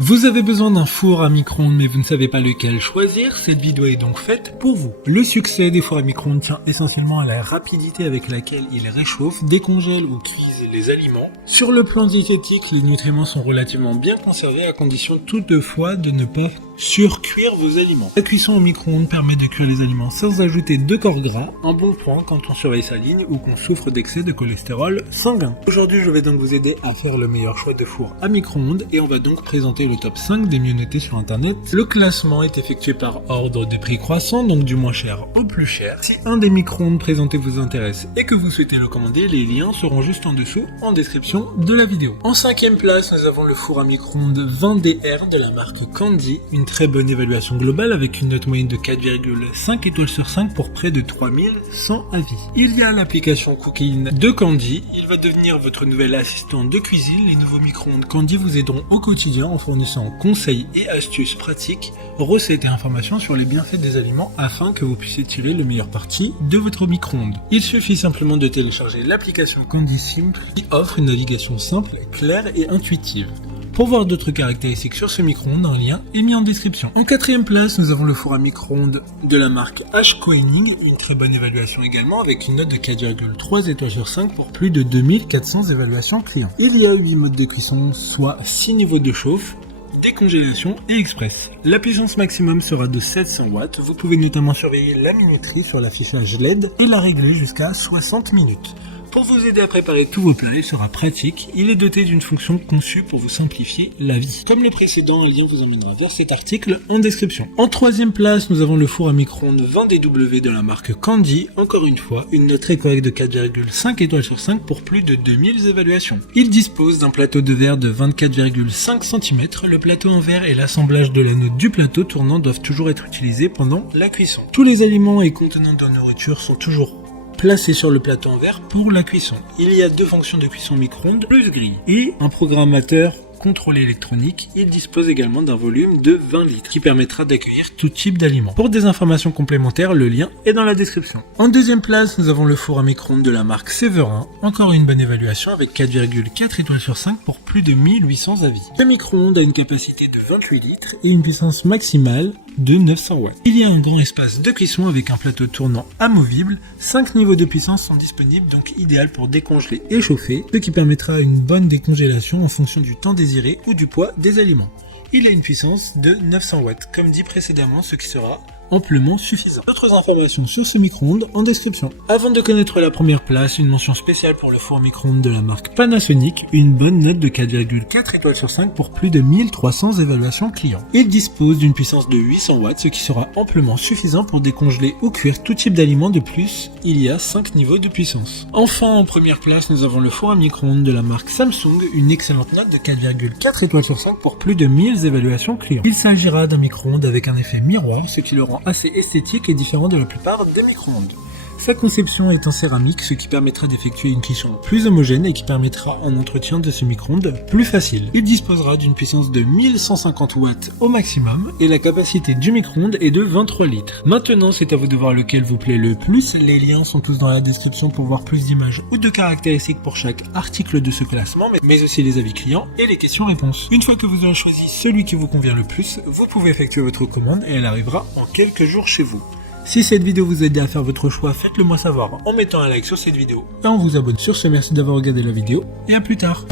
Vous avez besoin d'un four à micro-ondes mais vous ne savez pas lequel choisir, cette vidéo est donc faite pour vous. Le succès des fours à micro-ondes tient essentiellement à la rapidité avec laquelle ils réchauffent, décongèlent ou cuisent les aliments. Sur le plan diététique, les nutriments sont relativement bien conservés à condition toutefois de ne pas surcuire vos aliments. La cuisson au micro-ondes permet de cuire les aliments sans ajouter de corps gras, un bon point quand on surveille sa ligne ou qu'on souffre d'excès de cholestérol sanguin. Aujourd'hui, je vais donc vous aider à faire le meilleur choix de four à micro-ondes et on va donc présenter le top 5 des mieux notés sur internet. Le classement est effectué par ordre de prix croissant, donc du moins cher au plus cher. Si un des micro-ondes présentés vous intéresse et que vous souhaitez le commander, les liens seront juste en dessous en description de la vidéo. En 5e place, nous avons le four à micro-ondes 20DR de la marque Candy, une très bonne évaluation globale avec une note moyenne de 4,5 étoiles sur 5 pour près de 3100 avis. Il y a l'application Cooking de Candy, il va devenir votre nouvel assistant de cuisine. Les nouveaux micro-ondes Candy vous aideront au quotidien en fournissant conseils et astuces pratiques, recettes et informations sur les bienfaits des aliments afin que vous puissiez tirer le meilleur parti de votre micro-ondes. Il suffit simplement de télécharger l'application Candy Simple qui offre une navigation simple, claire et intuitive. Pour voir d'autres caractéristiques sur ce micro-ondes, un lien est mis en description. En 4e place, nous avons le four à micro-ondes de la marque H-Koenig, une très bonne évaluation également avec une note de 4,3 étoiles sur 5 pour plus de 2400 évaluations clients. Il y a 8 modes de cuisson, soit 6 niveaux de chauffe, décongélation et express. La puissance maximum sera de 700 watts. Vous pouvez notamment surveiller la minuterie sur l'affichage LED et la régler jusqu'à 60 minutes. Pour vous aider à préparer tous vos plats, il sera pratique. Il est doté d'une fonction conçue pour vous simplifier la vie. Comme le précédent, un lien vous emmènera vers cet article en description. En 3e place, nous avons le four à micro-ondes 20DW de la marque Candy. Encore une fois, une note très correcte de 4,5 étoiles sur 5 pour plus de 2000 évaluations. Il dispose d'un plateau de verre de 24,5 cm. Le plateau en verre et l'assemblage de l'anneau du plateau tournant doivent toujours être utilisés pendant la cuisson. Tous les aliments et contenants de nourriture sont toujours placé sur le plateau en verre pour la cuisson. Il y a 2 fonctions de cuisson micro-ondes plus grille et un programmateur contrôle électronique. Il dispose également d'un volume de 20 litres qui permettra d'accueillir tout type d'aliments. Pour des informations complémentaires, le lien est dans la description. En 2e place, nous avons le four à micro-ondes de la marque Severin. Encore une bonne évaluation avec 4,4 étoiles sur 5 pour plus de 1800 avis. Le micro-ondes a une capacité de 28 litres et une puissance maximale de 900 watts. Il y a un grand espace de cuisson avec un plateau tournant amovible. 5 niveaux de puissance sont disponibles, donc idéal pour décongeler et chauffer, ce qui permettra une bonne décongélation en fonction du temps désiré ou du poids des aliments. Il a une puissance de 900 watts, comme dit précédemment, ce qui sera amplement suffisant. D'autres informations sur ce micro-ondes en description. Avant de connaître la première place, une mention spéciale pour le four micro-ondes de la marque Panasonic, une bonne note de 4,4 étoiles sur 5 pour plus de 1300 évaluations clients. Il dispose d'une puissance de 800 watts, ce qui sera amplement suffisant pour décongeler ou cuire tout type d'aliments. De plus, il y a 5 niveaux de puissance. Enfin, en première place, nous avons le four à micro-ondes de la marque Samsung, une excellente note de 4,4 étoiles sur 5 pour plus de 1000 évaluations clients. Il s'agira d'un micro-ondes avec un effet miroir, ce qui le rend assez esthétique et différent de la plupart des micro-ondes. Sa conception est en céramique, ce qui permettra d'effectuer une cuisson plus homogène et qui permettra un entretien de ce micro-ondes plus facile. Il disposera d'une puissance de 1150 watts au maximum et la capacité du micro-ondes est de 23 litres. Maintenant, c'est à vous de voir lequel vous plaît le plus. Les liens sont tous dans la description pour voir plus d'images ou de caractéristiques pour chaque article de ce classement, mais aussi les avis clients et les questions-réponses. Une fois que vous aurez choisi celui qui vous convient le plus, vous pouvez effectuer votre commande et elle arrivera en quelques jours chez vous. Si cette vidéo vous aide à faire votre choix, faites-le moi savoir en mettant un like sur cette vidéo et en vous abonnant. Sur ce, merci d'avoir regardé la vidéo et à plus tard.